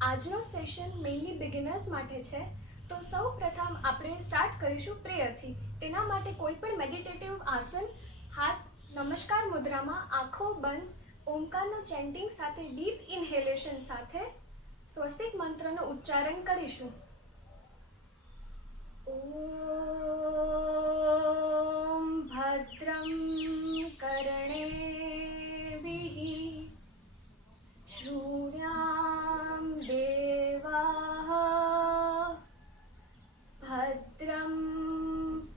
આજનો session mainly beginners માટે છે. તો સૌ પ્રથમ આપણે સ્ટાર્ટ કરીશું પ્રેયરથી. તેના માટે કોઈ પણ મેડિટેટિવ આસન, હાથ નમસ્કાર મુદ્રામાં, આંખો બંધ, ઓમકારનું ચેન્ટિંગ સાથે ડીપ ઇન્હેલેશન સાથે સ્વસ્તિક મંત્રનો ઉચ્ચારણ કરીશું. ઓમ ભદ્રમ કર્ણેભિઃ શૃણ્યામ દેવાઃ ભદ્રમ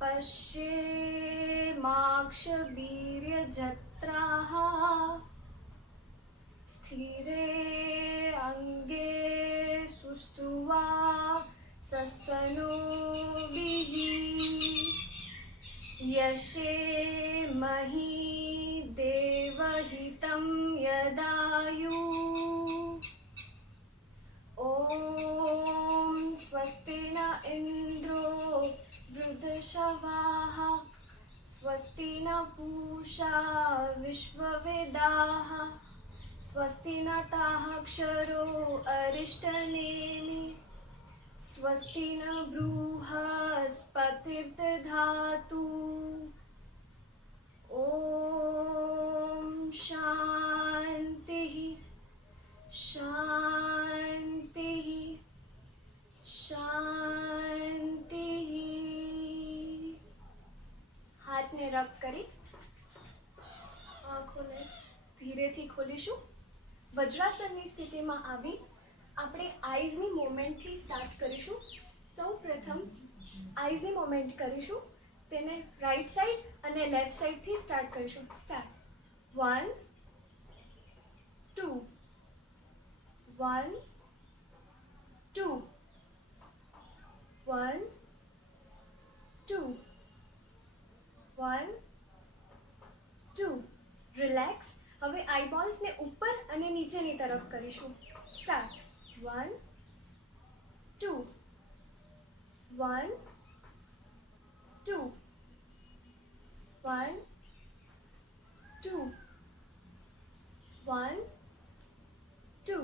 પશ્યેમાક્ષભીર્યજત્રાઃ સ્થિરે અંગે સુષ્ઠુવા સસ્વનોभिः यशेमहि देवहितं यदायुः. ॐ स्वस्ति न इन्द्रो वृद्धश्रवाः स्वस्ति न पूषा विश्ववेदाः स्वस्ति नताः क्षरो अरिष्टनेमि स्वस्ति न बृहस्पतिर्दधातु. ॐ शान्तिः शान्तिः शान्तिः. હાથને રબ કરી આંખોને ધીરેથી ખોલીશું. વજ્રાસનની સ્થિતિમાં આવી આપણે આઈઝની મૂવમેન્ટથી સ્ટાર્ટ કરીશું. સૌ પ્રથમ આઈઝની મૂવમેન્ટ કરીશું. તેને રાઈટ સાઈડ અને લેફ્ટ સાઈડથી સ્ટાર્ટ કરીશું. સ્ટાર્ટ 1 2 1 2 1 2 1 2. રિલેક્સ. હવે આઈબોલ્સને ઉપર અને નીચેની તરફ કરીશું. સ્ટાર્ટ 1 2 1 2 1 2 1 2.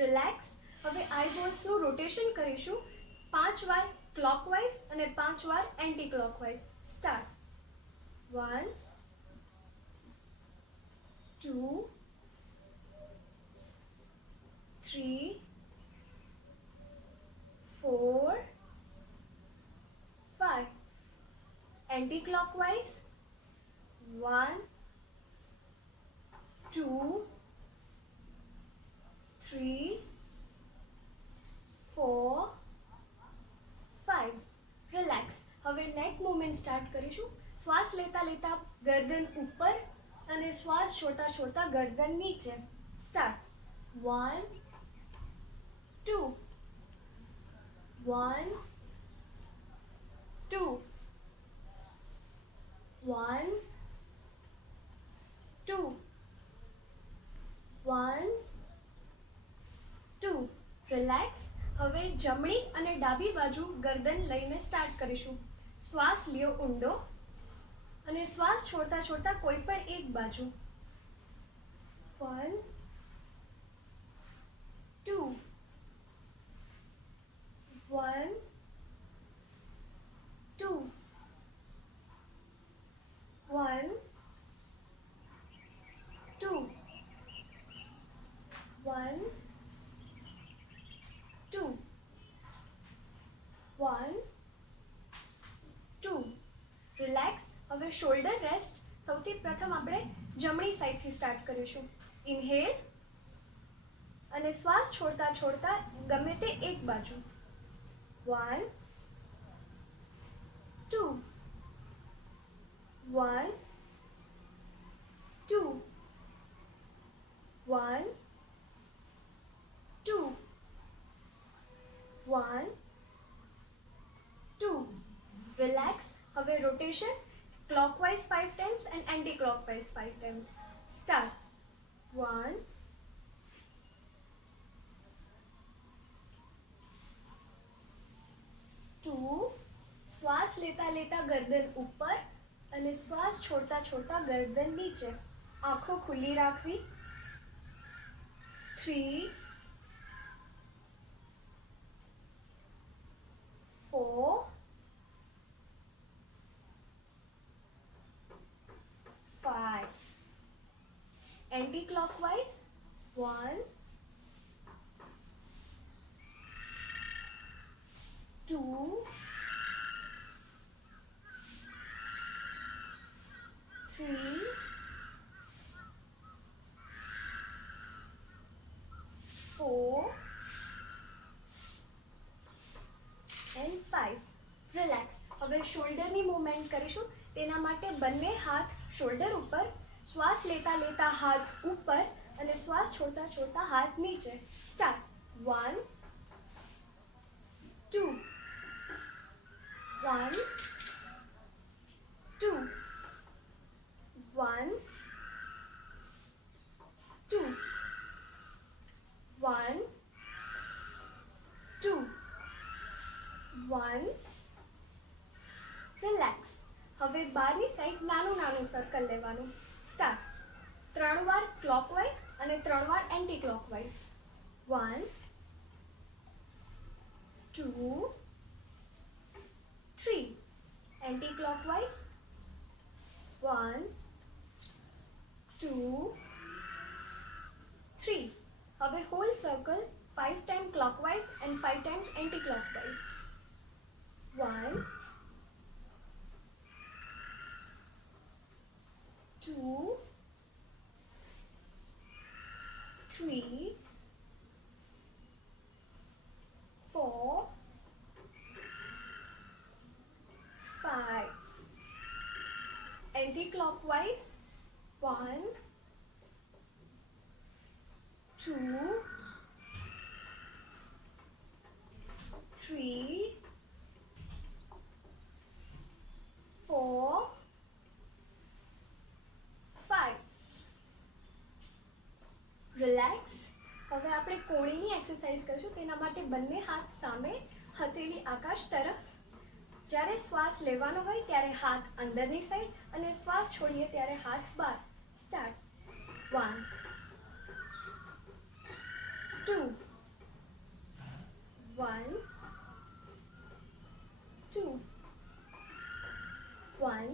રિલેક્સ. હવે આઈબોલ્સનું રોટેશન કરીશું. 5 વાર ક્લોકવાઇઝ અને 5 વાર anti clockwise. Start 1 2 3 4 5. Anti-clockwise 1 2 3 4 5. Relax. હવે નેક મૂવમેન્ટ સ્ટાર્ટ કરીશું. શ્વાસ લેતા લેતા ગરદન ઉપર અને શ્વાસ છોડતા છોડતા ગરદન નીચે. સ્ટાર્ટ 1 2 1 2 1 2 1 2. રિલેક્સ. હવે જમણી અને ડાબી બાજુ ગરદન લઈને સ્ટાર્ટ કરીશું. શ્વાસ લ્યો ઊંડો અને શ્વાસ છોડતા છોડતા કોઈ પણ એક બાજુ. 1 2 1 2 1 2 1 2 1 2. રિલેક્સ. હવે શોલ્ડર રેસ્ટ. સૌથી પ્રથમ આપણે જમણી સાઈડથી સ્ટાર્ટ કરીશું. ઇન્હેલ અને શ્વાસ છોડતા છોડતા ગમે તે એક બાજુ. 1 2 1 2 1 2 1 2. રિલેક્સ. હવે rotation clockwise 5 times and anti-clockwise 5 times. Start 1 2. શ્વાસ લેતા લેતા ગરદન ઉપર અને શ્વાસ છોડતા છોડતા ગરદન નીચે. આંખો ખુલ્લી રાખવી. 3 clockwise. 1, 2, 3, 4 and 5. રિલેક્સ. હવે શોલ્ડરની મૂવમેન્ટ કરીશું. તેના માટે બંને હાથ શોલ્ડર ઉપર, શ્વાસ લેતા લેતા હાથ ઉપર અને શ્વાસ છોડતા છોડતા હાથ નીચે. સ્ટાર્ટ. 1, 2, 1, 2, 1, 2, 1, 2, 1. રિલેક્સ. હવે બારની સાઈડ નાનું નાનું સર્કલ લેવાનું. સ્ટાર્ટ. 3 વાર ક્લોકવાઇઝ અને 3 વાર એન્ટી ક્લોકવાઇઝ. 1, 2, 3. Anti clockwise. 1, 2, 3. હવે whole circle 5 time clockwise and 5 times anti clockwise. 1, 2, 3, 4, 5. Anti-clockwise. 1, 2, 3, 4, 5. Relax. હવે આપણે કોણીની એક્સરસાઇઝ કરીશું. તેના માટે બંને હાથ સામે, હથેળી આકાશ તરફ. જ્યારે શ્વાસ લેવાનો હોય ત્યારે હાથ અંદરની સાઈડ અને શ્વાસ છોડીએ ત્યારે હાથ બહાર. સ્ટાર્ટ. 1, 2, 1, 2, 1,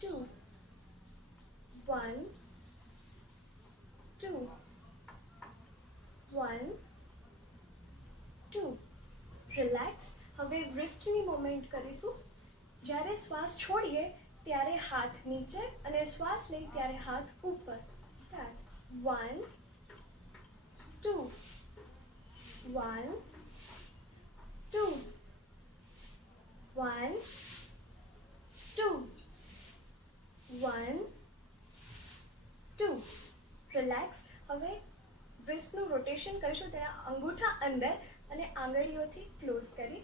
2, 1, 2, 1, 2. રિલેક્સ. હવે રિસ્ટની મૂવમેન્ટ કરીશું. જ્યારે શ્વાસ છોડીએ ત્યારે હાથ નીચે અને શ્વાસ લઈ ત્યારે હાથ ઉપર. સ્ટાર્ટ. 1, 2, 1, 2, 1, 2, 1, 2. રિલેક્સ. હવે રિસ્ટનું રોટેશન કરીશું. તેના અંગૂઠા અંદર અને આંગળીઓથી ક્લોઝ કરી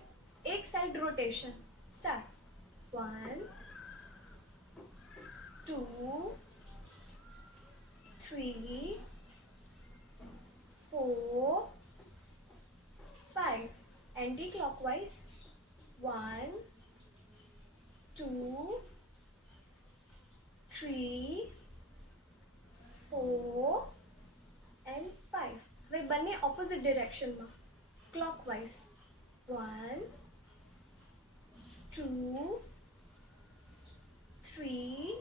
એક side rotation. Start. 1, 2, 3, 4, 5. Anti clockwise. 1, 2, 3, 4 and 5. હવે બંને opposite ડિરેક્શનમાં. Clockwise. 1, 2, 3,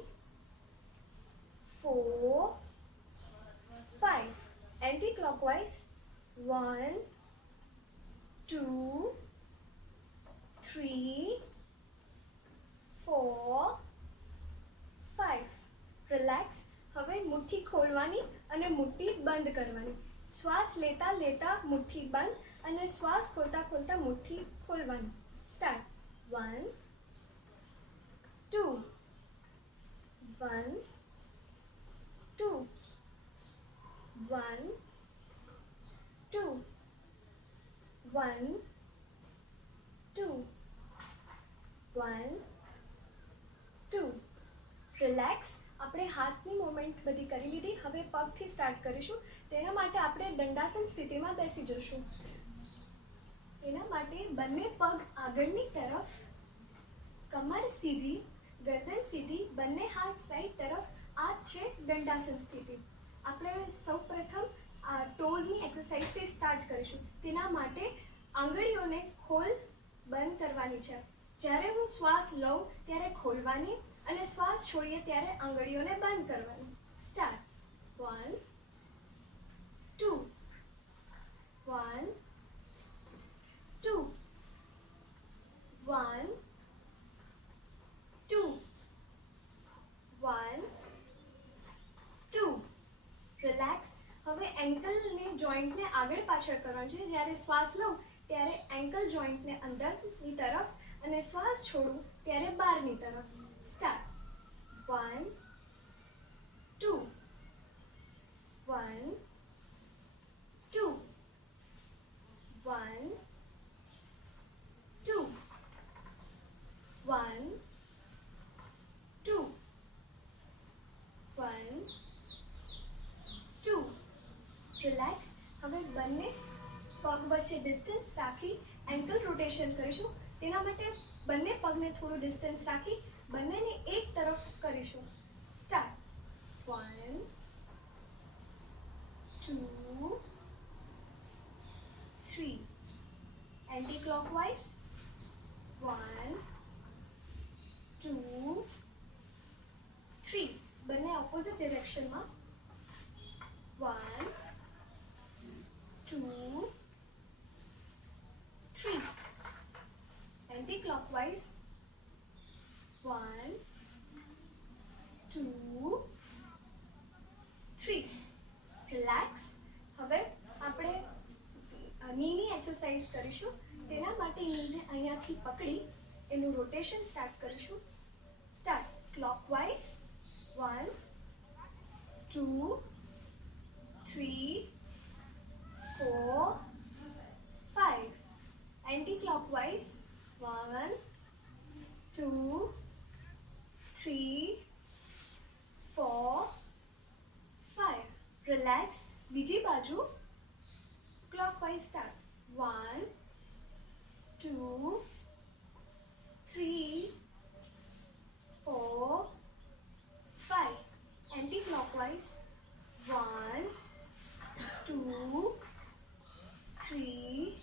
4, 5. Anti clockwise. 1, 2, 3, 4, 5. Relax. હવે મુઠ્ઠી ખોલવાની અને મુઠ્ઠી બંધ કરવાની. શ્વાસ લેતા લેતા મુઠ્ઠી બંધ અને શ્વાસ ખોલતા ખોલતા મુઠ્ઠી ખોલવાની. સ્ટાર્ટ. 1, 2, 1, 2, 1, 2, 1, 2, 1, 2. રિલેક્સ. આપણે હાથની મૂવમેન્ટ બધી કરી લીધી. હવે પગથી સ્ટાર્ટ કરીશું. તેના માટે આપણે દંડાસન સ્થિતિમાં બેસી જશું. તેના માટે બંને પગ આગળની તરફ, કમર સીધી, ગરદન સીધી, બંને હાથ સાઈડ તરફ. આ છે દંડાસન સ્થિતિ. આપણે સૌપ્રથમ આ ટોઝની એક્સરસાઇઝથી સ્ટાર્ટ કરીશું. તેના માટે આંગળીઓને ખોલ બંધ કરવાની છે. જ્યારે હું શ્વાસ લઉં ત્યારે ખોલવાની અને શ્વાસ છોડીએ ત્યારે આંગળીઓને બંધ કરવાની. Start. 1, 2, 1, 2, 1, 2, 1, 2. રિલેક્સ. હવે એન્કલને જોઈન્ટને આગળ પાછળ કરવાનું છે. જ્યારે શ્વાસ લઉં ત્યારે એન્કલ જોઈન્ટને અંદરની તરફ અને શ્વાસ છોડું ત્યારે બહારની તરફ. સ્ટાર્ટ. 1, 2, 1, 2, 1, 2, 1, 2, 1, 2. રિલેક્સ. હવે બંને પગ વચ્ચે ડિસ્ટન્સ રાખી એન્કલ રોટેશન કરીશું. તેના માટે બંને પગને થોડું ડિસ્ટન્સ રાખી બંનેને એક તરફ કરીશું. સ્ટાર્ટ. 1, 2, 3. Anti clockwise. 1, 2, 3. બંને ઓપોઝિટ ડિરેક્શનમાં. 1, 2, 3. Anti-clockwise. 1, 2, 3. રિલેક્સ. હવે આપણે નીની એક્સરસાઇઝ કરીશું. તેના માટે નીને અહીંયાથી પકડી એનું રોટેશન સ્ટાર્ટ કરીશું. સ્ટાર્ટ. ક્લોકવાઇઝ. 1, 2, 3, 4, 5. Anti-clockwise. 1, 2, 3, 4, 5. Relax. બીજી બાજુ. Clockwise start. 1, 2, 3, 4, 5. Anti-clockwise. 1, 2, 3,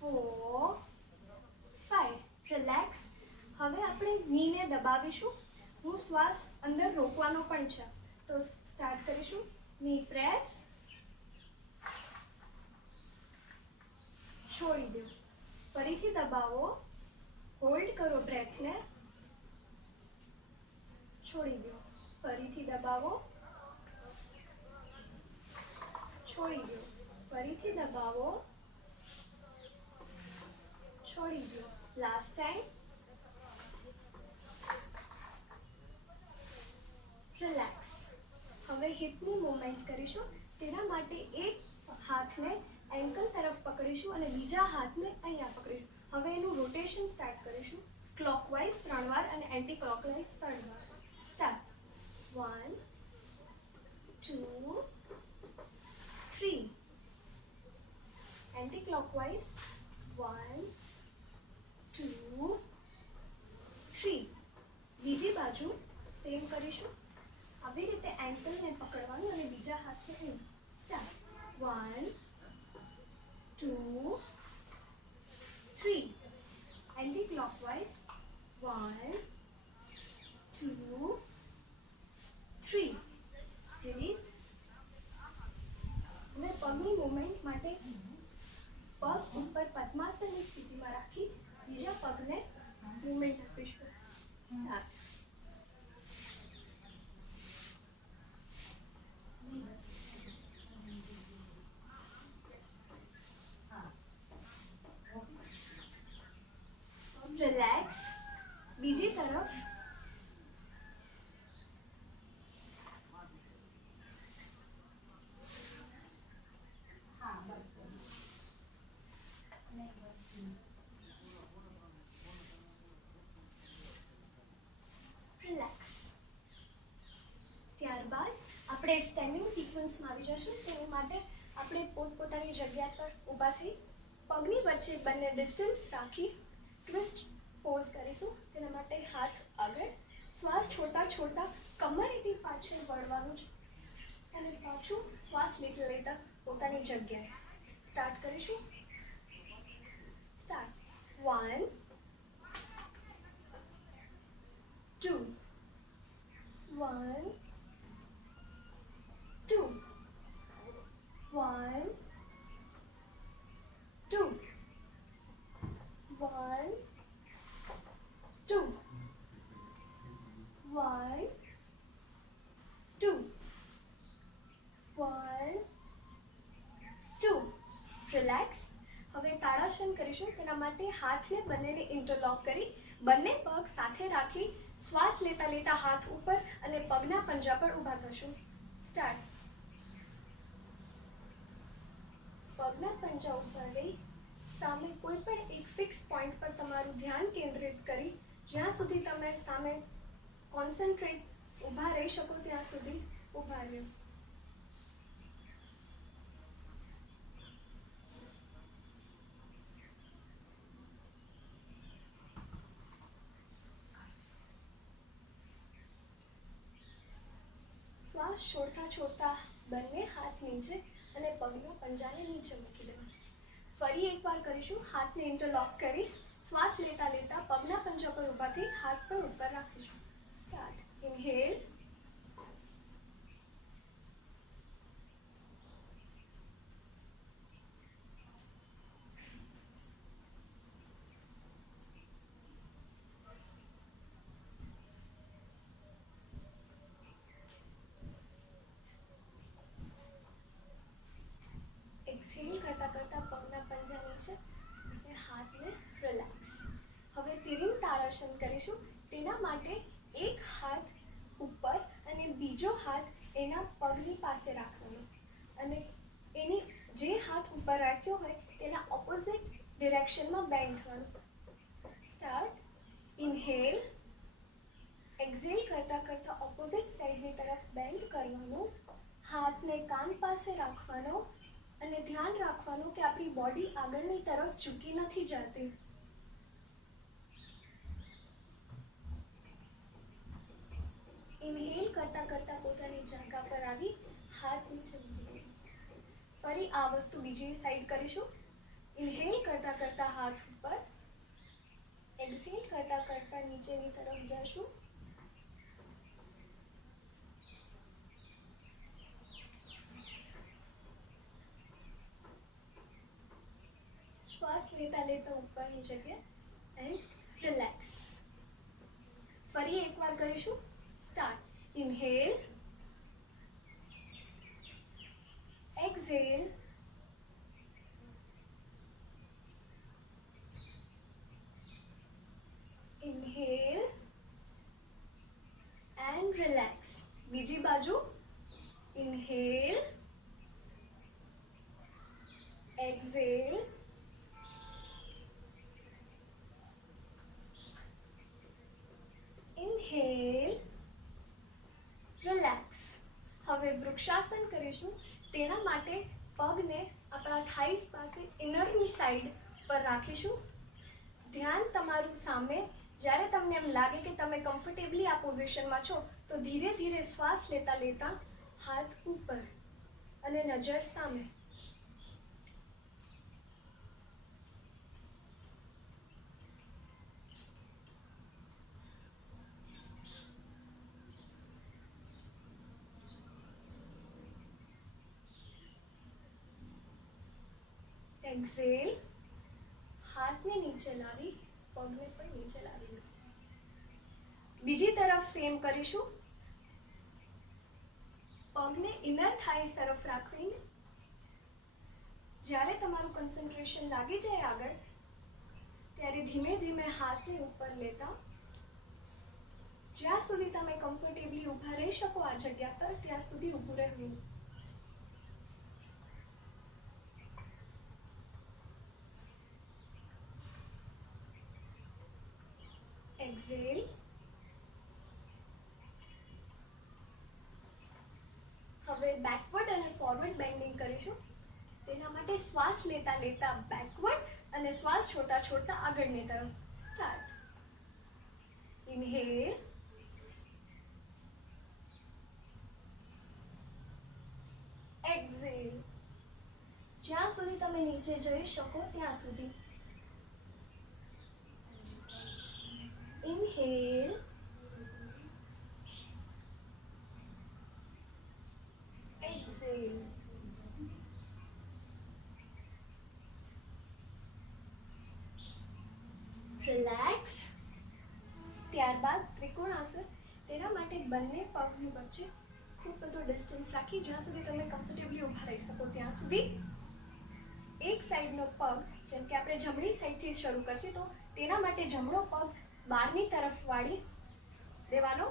4, 5. રિલેક્સ. હવે આપણે નીને દબાવીશું. હું શ્વાસ અંદર રોકવાનો પણ છે. તો સ્ટાર્ટ કરીશું. ની પ્રેસ. છોડી દો. ફરીથી દબાવો. હોલ્ડ કરો બ્રેથને. છોડી દો. ફરીથી દબાવો. છોડી દો. ફરીથી દબાવો. છોડી દો. Last time. રિલેક્સ. હવે હિપની મૂવમેન્ટ કરીશું. તેના માટે એક હાથને એન્કલ તરફ પકડીશું અને બીજા હાથને અહીંયા પકડીશું. હવે એનું રોટેશન સ્ટાર્ટ કરીશું. ક્લોકવાઇઝ 3 વાર અને એન્ટી ક્લોકવાઇઝ 3 વાર. સ્ટાર્ટ. 1, 2, 3. Anti clockwise. 1, 2, 3. બીજી બાજુ સેમ કરીશું. આવી રીતે એન્કલને પકડવાનું અને બીજા હાથને અહીં. સ્ટાર્ટ. 1, 2, 3. Anti clockwise. 1, 2, 3. રિલીઝ. હવે પગની મૂવમેન્ટ માટે પગ ઉપર પદ્માસનની સ્થિતિમાં રાખી બીજા પગને મૂવમેન્ટ આપીશું. સ્ટાર્ટ. રિલેક્સ. બીજી તરફ. રિલેક્સ. ત્યારબાદ આપણે સ્ટેન્ડિંગ સિક્વન્સમાં આવી જશું. તેની માટે આપણે પોતપોતાની જગ્યા પર ઊભા થઈ પગની વચ્ચે બંને ડિસ્ટન્સ રાખી ટ્વિસ્ટ પોઝ કરીશું. તેના માટે હાથ આગળ. શ્વાસ છોડતા છોડતા કમરેથી પાછળ વળવાનું છે અને પાછું શ્વાસ લેતા લેતા પોતાની જગ્યાએ. સ્ટાર્ટ કરીશું. સ્ટાર્ટ. 1, 2, 1, રિલેક્સ. હવે તાળાસન કરીશું. તેના માટે હાથને બંનેને ઇન્ટરલોક કરી બંને પગ સાથે રાખી શ્વાસ લેતા લેતા હાથ ઉપર અને પગના પંજા પર ઊભા થશું. સ્ટાર્ટ. પગના પંજા ઉપર લઈ સામે કોઈ પણ એક ફિક્સ પોઈન્ટ પર તમારું ધ્યાન કેન્દ્રિત કરી જ્યાં સુધી તમે સામે કોન્સન્ટ્રેટ ઊભા રહી શકો ત્યાં સુધી ઊભા રહ્યો. શ્વાસ છોડતા છોડતા બંને હાથ નીચે અને પગના પંજાને નીચે મૂકી દેવા. ફરી એકવાર કરીશું. હાથને ઇન્ટરલોક કરી શ્વાસ લેતા લેતા પગના પંજા પર ઊભા થઈ હાથ પર ઉપર રાખીશું. સ્ટાર્ટ. ઇન્હેલ. એક્સહેલ કરતા કરતા પગના પંજા નીચે અને હાથને રિલેક્સ. હવે તિરિંગ તાળાસન કરીશું. તેના માટે એક હાથ ઉપર અને બીજો હાથ એના પગની પાસે રાખવાનો અને એની જે હાથ ઉપર રાખ્યો હોય તેના ઓપોઝિટ ડિરેક્શનમાં બેન્ડ થવાનું. સ્ટાર્ટ. ઇન્હેલ. એક્સહેલ કરતા કરતા ઓપોઝિટ સાઈડની તરફ બેન્ડ કરવાનું. હાથને કાન પાસે રાખવાનો અને ધ્યાન રાખવાનું કે આપણી બોડી આગળની તરફ ઝૂકી નથી જતી. ઇન્હેલ કરતા કરતા પોતાની જગ્યા પર આવી હાથ નીચે મૂકી. ફરી આ વસ્તુ બીજી સાઈડ કરીશું. ઇન્હેલ કરતા કરતા હાથ ઉપર, એક્સહેલ કરતા કરતા નીચેની તરફ જશું. શ્વાસ લેતા લેતા ઉપરની જગ્યા એન્ડ રિલેક્સ. ફરી એકવાર કરીશું. Start. Inhale. Exhale. Inhale and relax. બીજી બાજુ. ઇન્હેલ. એક્સહેલ. ઇન્હેલ. રિલેક્સ. હવે વૃક્ષાસન કરીશું. તેના માટે પગને આપણા થાઈસ પાસે ઇનરની સાઈડ પર રાખીશું. ધ્યાન તમારું સામે. જ્યારે તમને એમ લાગે કે તમે કમ્ફર્ટેબલી આ પોઝિશનમાં છો તો ધીરે ધીરે શ્વાસ લેતા લેતા હાથ ઉપર અને નજર સામે. એક્સહેલ. હાથને નીચે લાવી પગને પણ નીચે લાવી. બીજી તરફ સેમ કરીશું. પગને ઇનર થાઈસ તરફ રાખીને જ્યારે તમારું કન્સન્ટ્રેશન લાગી જાય આગળ ત્યારે ધીમે ધીમે હાથને ઉપર લેતા જ્યાં સુધી તમે કમ્ફર્ટેબલી ઊભા રહી શકો આ જગ્યા પર ત્યાં સુધી ઊભું રહેવું. એક્સહેલ. હવે બેકવર્ડ અને ફોરવર્ડ બેન્ડિંગ કરીશું. તેના માટે શ્વાસ લેતા લેતા બેકવર્ડ અને શ્વાસ છોડતા છોડતા આગળની તરફ. સ્ટાર્ટ. ઇન્હેલ. એક્સહેલ. જ્યાં સુધી તમે નીચે જઈ શકો ત્યાં સુધી. Inhale. Exhale. Relax. ત્યારબાદ ત્રિકોણાસન. તેના માટે બંને પગની વચ્ચે ખૂબ બધો ડિસ્ટન્સ રાખી જ્યાં સુધી તમે કમ્ફર્ટેબલી ઊભા રહી શકો ત્યાં સુધી. એક સાઈડનો પગ, જેમ કે આપણે જમણી સાઈડથી શરૂ કરશે તો તેના માટે જમણો પગ બહારની તરફ વાળી દેવાનો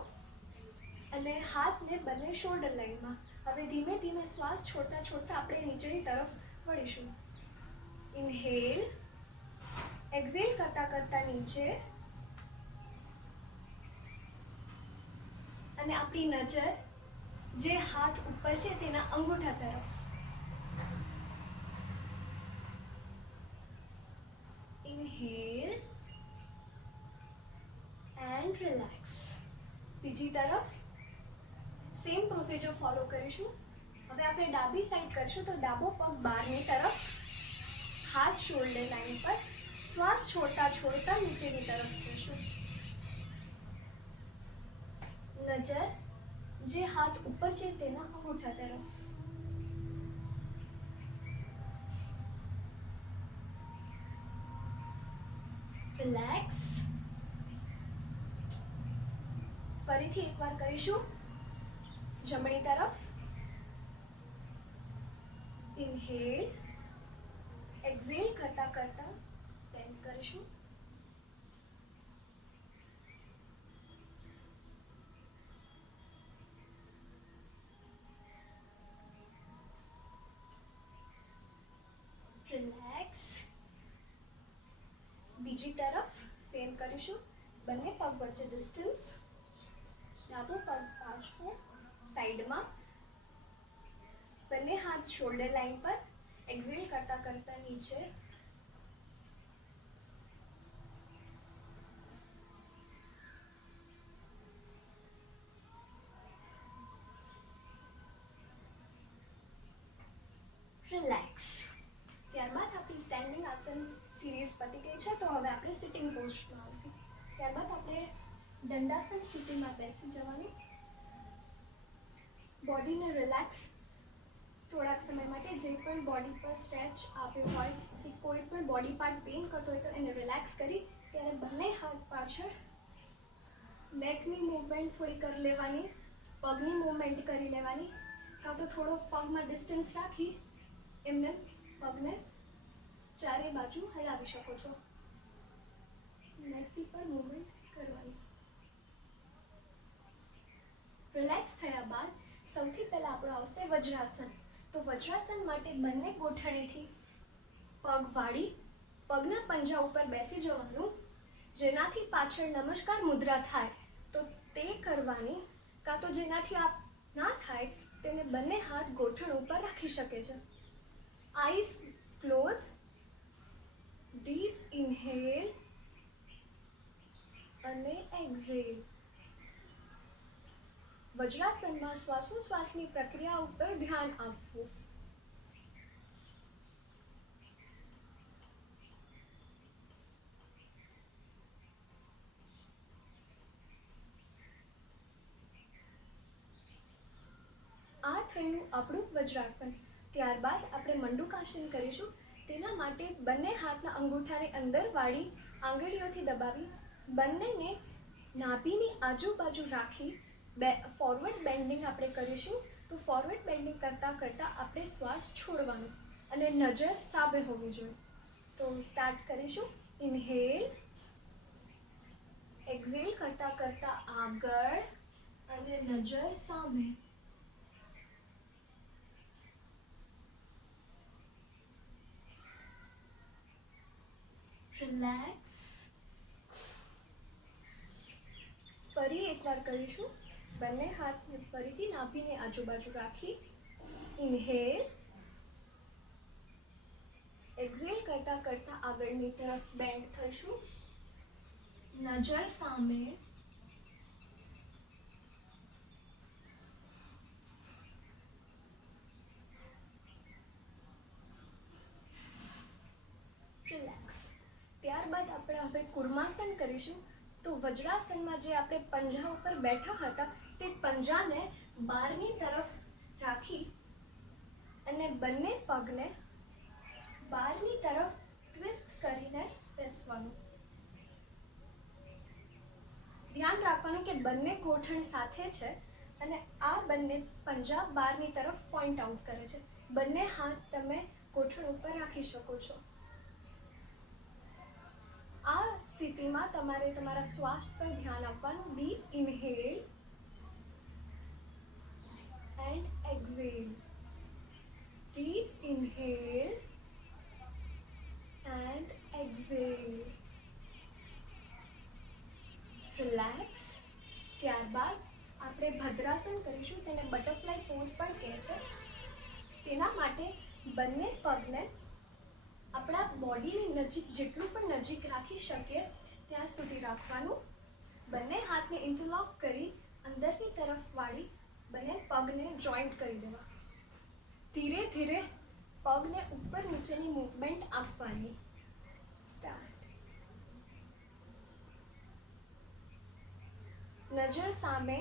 અને હાથને બંને શોલ્ડર લાઈનમાં. હવે ધીમે ધીમે શ્વાસ છોડતા છોડતા આપણે નીચેની તરફ વળીશું. ઇન્હેલ, એક્ઝેલ કરતા કરતા નીચે અને આપણી નજર જે હાથ ઉપર છે તેના અંગૂઠા તરફ. Inhale and relax. બીજી તરફ સેમ પ્રોસિજર ફોલો કરીશું. હવે આપણે ડાબી સાઈડ કરીશું તો ડાબો પગ બહારની તરફ, હાથ શોલ્ડર લાઈન પર, શ્વાસ છોડતા છોડતા નીચેની તરફ જઈશું. નજર જે હાથ ઉપર છે તેના અંગૂઠા તરફ. રિલેક્સ. ફરીથી એકવાર કરીશું. જમણી તરફ. ઇન્હેલ, એક્ઝેલ કરતા કરતા બેન્ડ કરીશું. રિલેક્સ. બીજી તરફ સેમ કરીશું. બંને પગ વચ્ચે ડિસ્ટન્સ, ડાબો પગ પાછળ સાઈડમાં, બંને હાથ શોલ્ડર લાઈન પર, એક્ઝેલ કરતા કરતા નીચે. રિલેક્સ. ત્યારબાદ આપણી સ્ટેન્ડિંગ આસન સિરીઝ પતી ગઈ છે તો હવે આપણે સિટિંગ પોઝમાં આવશું. ત્યારબાદ આપણે દંડાસન સ્થિતિમાં બેસી જવાનું. બોડીને રિલેક્સ થોડાક સમય માટે જે પણ બોડી પર સ્ટ્રેચ આપ્યો હોય કે કોઈ પણ બોડી પાર્ટ પેઇન કરતો હોય તો એને રિલેક્સ કરી ત્યારે બંને હાથ પાછળ, નેકની મૂવમેન્ટ થોડી કરી લેવાની, પગની મૂવમેન્ટ કરી લેવાની, કાં તો થોડો પગમાં ડિસ્ટન્સ રાખી એમને પગને ચારે બાજુ હલાવી શકો છો. નેકથી પર મૂવમેન્ટ કરવાની. રિલેક્સ થયા બાદ સૌથી પહેલાં આપણો આવશે વજ્રાસન. તો વજ્રાસન માટે બંને ગોઠણીથી પગ વાળી પગના પંજા ઉપર બેસી જવાનું. જેનાથી પાછળ નમસ્કાર મુદ્રા થાય તો તે કરવાની, કાં તો જેનાથી આ ના થાય તેને બંને હાથ ગોઠણ ઉપર રાખી શકે છે. Eyes close. ડીપ ઇન્હેલ અને એક્ઝેલ. વજ્રાસનમાં શ્વાસોશ્વાસની પ્રક્રિયા ઉપર ધ્યાન આપવું. આ થયું આપણું વજ્રાસન. ત્યારબાદ આપણે મંડુકાસન કરીશું. તેના માટે બંને હાથના અંગૂઠાને અંદર વાળી આંગળીઓથી દબાવી બંનેને નાભીની આજુબાજુ રાખી ફોરવર્ડ બેન્ડિંગ આપણે કરીશું. તો ફોરવર્ડ બેન્ડિંગ કરતાં કરતાં આપણે શ્વાસ છોડવાનો અને નજર સામે હોવી જોઈએ. તો સ્ટાર્ટ કરીશું. ઇન્હેલ, એક્ઝેલ કરતાં કરતાં આગળ અને નજર સામે. રિલેક્સ. ફરી એકવાર કરીશું. બંને હાથને ફરીથી નાભીને આજુબાજુ રાખી ઇન્હેલ, એક્ઝેલ કરતા કરતા આગળની તરફ બેન્ડ થઈશું. નજર સામે. રિલેક્સ. ત્યારબાદ આપણે હવે કુર્માસન કરીશું. તો વજ્રાસનમાં જે આપણે પંજા ઉપર બેઠા હતા તે પંજાને બહારની તરફ રાખી અને બંને પગને બહારની તરફ ટ્વિસ્ટ કરીને બેસવાનું. ધ્યાન રાખવાનું કે બંને ગોઠણ સાથે છે અને આ બંને પંજા બહારની તરફ પોઈન્ટ આઉટ કરે છે. બંને હાથ તમે ગોઠણ ગોઠણ ઉપર રાખી શકો છો. આ સ્થિતિમાં તમારે તમારા શ્વાસ પર ધ્યાન આપવાનું. Deep inhale and exhale. Deep inhale and exhale. Relax. ત્યારબાદ આપણે ભદ્રાસન કરીશું, તેને બટરફ્લાય પોઝ પણ કહે છે. તેના માટે બંને પગને આપણા બોડીની નજીક જેટલું પણ નજીક રાખી શકીએ ત્યાં સુધી રાખવાનું. બંને હાથને ઇન્ટરલોક કરી અંદરની તરફ વાળી બંને પગને જોઈન્ટ કરી દેવા. ધીરે ધીરે પગને ઉપર નીચેની મૂવમેન્ટ આપવાની. સ્ટાર્ટ. નજર સામે,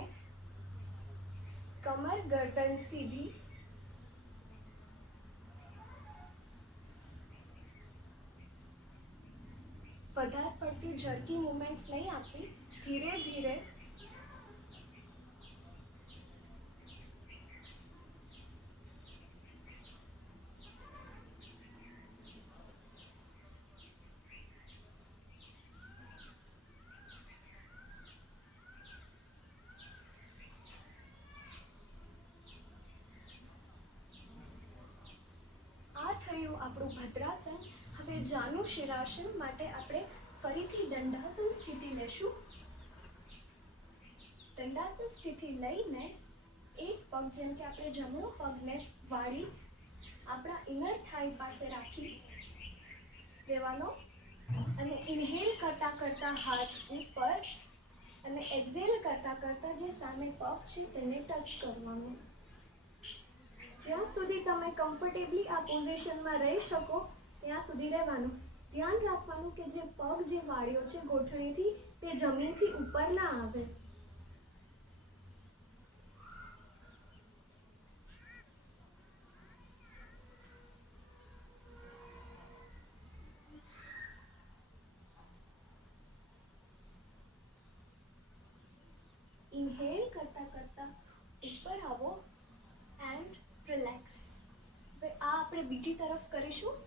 કમર ગરદન સીધી. વધારે પડતી ઝડપી મૂવમેન્ટ્સ નહીં આપવી. ધીરે ધીરે આપણું ભદ્રાસન. હવે જાનુ શિરાસન માટે આપણે ફરીથી દંડાસન સ્થિતિ લેશું. દંડાસન સ્થિતિ લઈને એક પગ, જેમ કે આપણે જમણો પગને વાળી આપણા ઇનર થાઈ પાસે રાખી દેવાનો અને ઇન્હેલ કરતા કરતા હાથ ઉપર અને એક્ઝેલ કરતા કરતા જે સામે પગ છે તેને ટચ કરવાનું. જ્યાં સુધી તમે કમ્ફર્ટેબલી આ પોઝિશનમાં રહી શકો ત્યાં સુધી રહેવાનું. ધ્યાન રાખવાનું કે જે પગ જે વાળ્યો છે ગોઠણીથી તે જમીનથી ઉપર ના આવે. ઇન્હેલ કરતા કરતા ઉપર આવો એન્ડ રિલેક્સ. હવે આ આપણે બીજી તરફ કરીશું.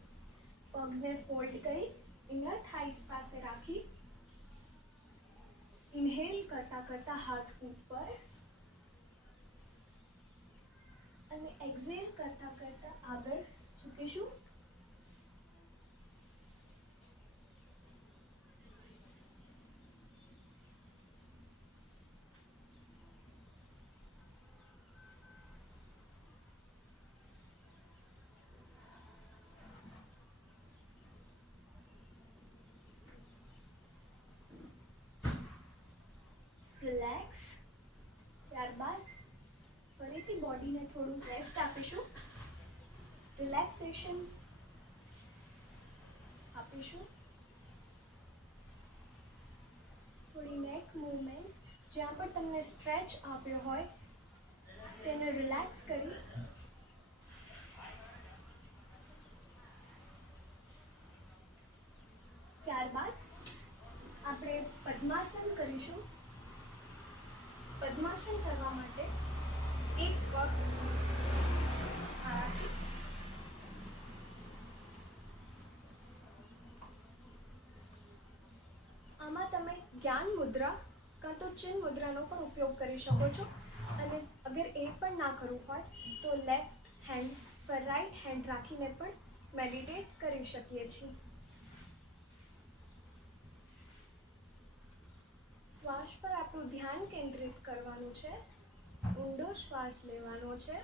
પગને ફોલ્ડ કરી ઇનર થાઈસ પાસે રાખી ઇન્હેલ કરતા કરતા હાથ ઉપર અને એક્ઝેલ કરતા કરતા આગળ ઝૂકીશું. રિલેક્સ. ત્યારબાદ ફરીથી બોડીને થોડું રેસ્ટ આપીશું. રિલેક્સેશન આપીશું. થોડી નેક મૂવમેન્ટ, જ્યાં પણ તમને સ્ટ્રેચ આપ્યો હોય તેને રિલેક્સ કરી ત્યારબાદ આપણે પદ્માસન કરીશું. પદ્માસન કરવા માટે એક પગ આમાં તમે જ્ઞાન મુદ્રા કાં તો ચિન્હ મુદ્રાનો પણ ઉપયોગ કરી શકો છો. અને અગર એ પણ ના કરવું હોય તો લેફ્ટ હેન્ડ પર રાઈટ હેન્ડ રાખીને પણ મેડિટેટ કરી શકીએ છીએ. શ્વાસ પર આપણું ધ્યાન કેન્દ્રિત કરવાનું છે. ઊંડો શ્વાસ લેવાનો છે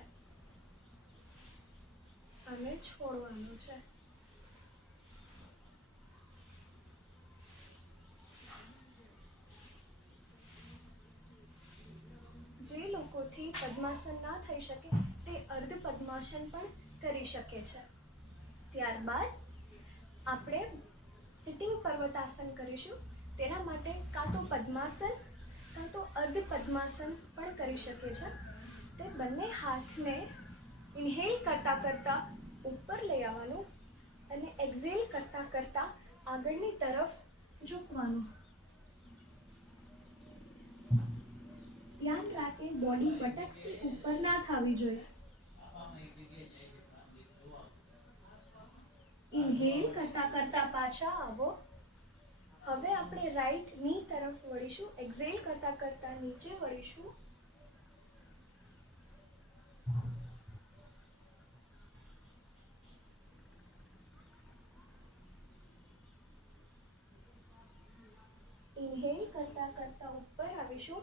અને છોડવાનો છે. જે લોકોથી પદ્માસન ના થઈ શકે તે અર્ધ પદ્માસન પણ કરી શકે છે. ત્યારબાદ આપણે સિટિંગ પર્વતાસન કરીશું. તેના માટે કાં તો પદ્માસન કાં તો અર્ધ પદ્માસન પણ કરી શકે છે. તે બંને હાથને ઇન્હેલ કરતા કરતા ઉપર લઈ આવવાનું અને એક્ઝેલ કરતા કરતા આગળની તરફ ઝૂકવાનું. ધ્યાન રાખે બોડી બટક્સથી ઉપર ના થવી જોઈએ. કરતા કરતા પાછા આવો. હવે આપણે રાઈટ ની તરફ વળીશું. એક્ઝેલ કરતા કરતા નીચે વળીશું. ઇન્હેલ કરતા કરતા ઉપર આવીશું.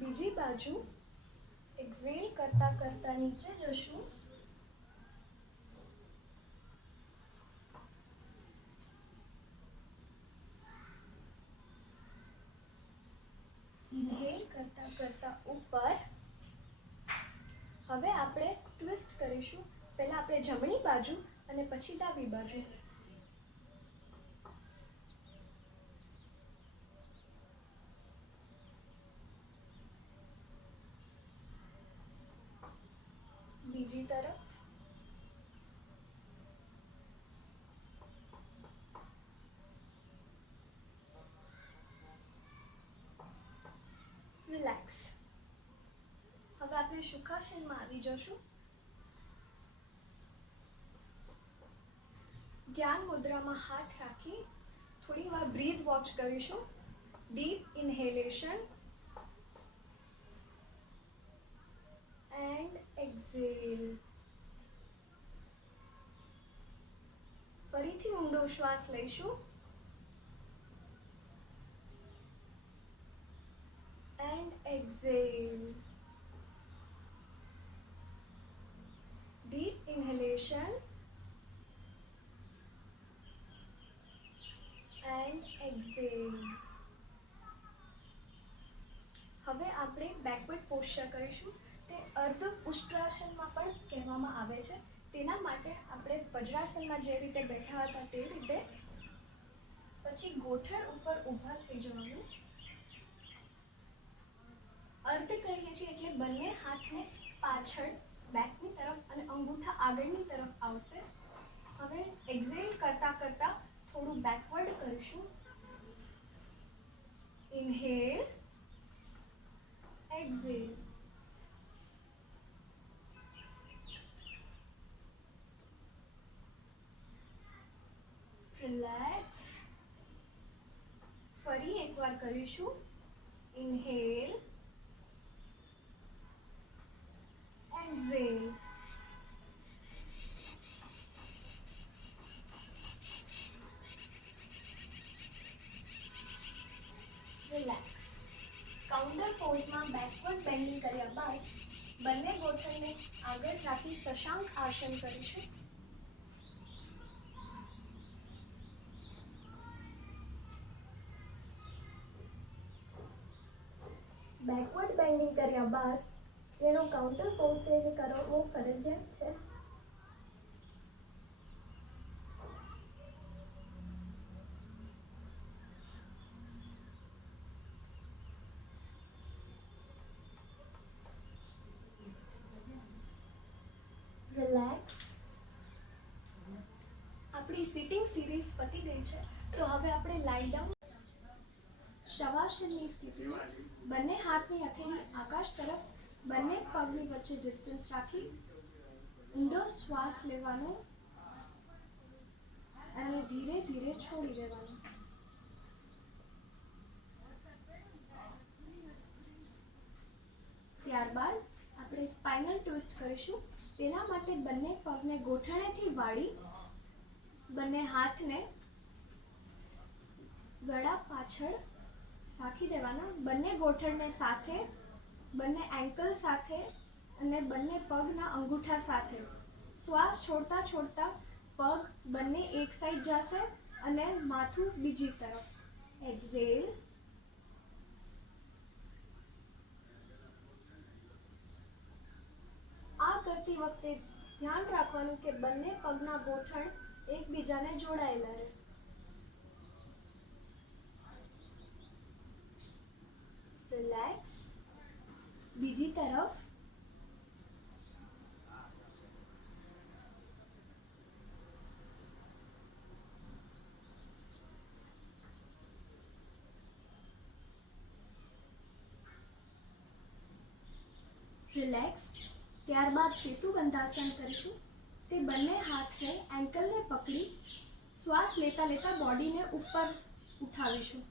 બીજી બાજુ એક્ઝેલ કરતા કરતા નીચે જશું. ઇન્હેલ કરતા કરતા ઉપર. હવે આપણે ટ્વિસ્ટ કરીશું. પહેલા આપણે જમણી બાજુ અને પછી ડાબી બાજુ. બીજી તરફ. રિલેક્સ. હવે આપણે સુખાસનમાં આવી જશું. જ્ઞાન મુદ્રામાં હાથ રાખી થોડી વાર બ્રીથ વોચ કરીશું. Deep inhalation and exhale. ફરીથી ઊંડો શ્વાસ લઈશું and exhale. Deep inhalation and exhale. હવે આપણે બેકવર્ડ પોસ્ચર કરીશું. તે અર્ધ ઉષ્ટ્રાસનમાં પણ કહેવામાં આવે છે. તેના માટે આપણે વજ્રાસનમાં જે રીતે બેઠા હતા તે રીતે પછી ગોઠણ ઉપર ઊભા થઈ જવાનું. અર્ધ કહીએ છીએ એટલે બંને હાથને પાછળ બેકની તરફ અને અંગૂઠા આગળની તરફ આવશે. હવે એક્ઝેલ કરતા કરતા થોડું બેકવર્ડ કરીશું. Inhale, exhale. રિલેક્સ. ફરી એકવાર કરીશું. Inhale, exhale. રિલેક્સ. કાઉન્ટર પોઝમાં બેકવર્ડ બેન્ડિંગ કર્યા બાદ બંને ગોઠણને આગળ રાખી શશાંક આસન કરીશું. બેકવર્ડ બેન્ડિંગ કર્યા બાદ તેનો કાઉન્ટર પોઝ કરવો ફરજિયાત છે. રિલેક્સ. આપણી સિટિંગ સિરીઝ પતી ગઈ છે. તો હવે આપણે લાઈ ડાઉન શવાસનની સ્થિતિમાં બંને હાથની હથેળી આકાશ તરફ, બંને પગની વચ્ચે ડિસ્ટન્સ રાખી ઊંડો શ્વાસ લેવાનો અને ધીરે ધીરે છોડી દેવાનો. ત્યારબાદ આપણે સ્પાઇનલ ટ્વિસ્ટ કરીશું. તેના માટે બંને પગને ગોઠણેથી વાળી બંને હાથને ગળા પાછળ રાખી દેવાના. બંને ગોઠણને સાથે, બંને એન્કલ સાથે અને બંને પગના અંગૂઠા સાથે. શ્વાસ છોડતા છોડતા પગ બંને એક સાઈડ જશે અને માથું બીજી તરફ. એક્ઝેલ. આ કરતી વખતે ધ્યાન રાખવાનું કે બંને પગના ગોઠણ એકબીજાને જોડાયેલા રહે. રિલેક્સ. બીજી તરફ. રિલેક્સ. ત્યારબાદ સેતુ બંધાસન કરીશું. તે બંને હાથે એન્કલને પકડી શ્વાસ લેતા લેતા બોડીને ઉપર ઉઠાવીશું.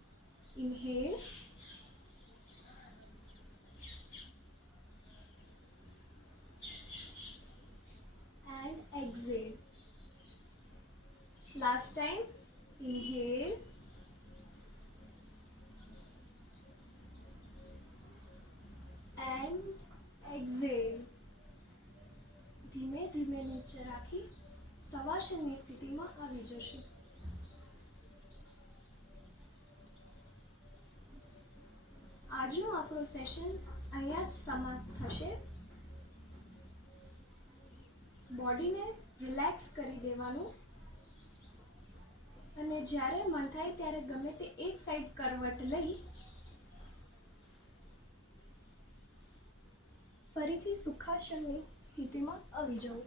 Inhale and exhale. Last time, inhale and exhale. ધીમે ધીમે નીચે રાખી શવાસનની સ્થિતિમાં આવી જશું. આજનું આપણું સેશન અહીંયા જ સમાપ્ત થશે. બોડીને રિલેક્સ કરી દેવાનું અને જ્યારે મન થાય ત્યારે ગમે તે એક સાઈડ કરવટ લઈ ફરીથી સુખાસનની સ્થિતિમાં આવી જવું.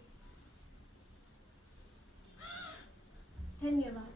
ધન્યવાદ.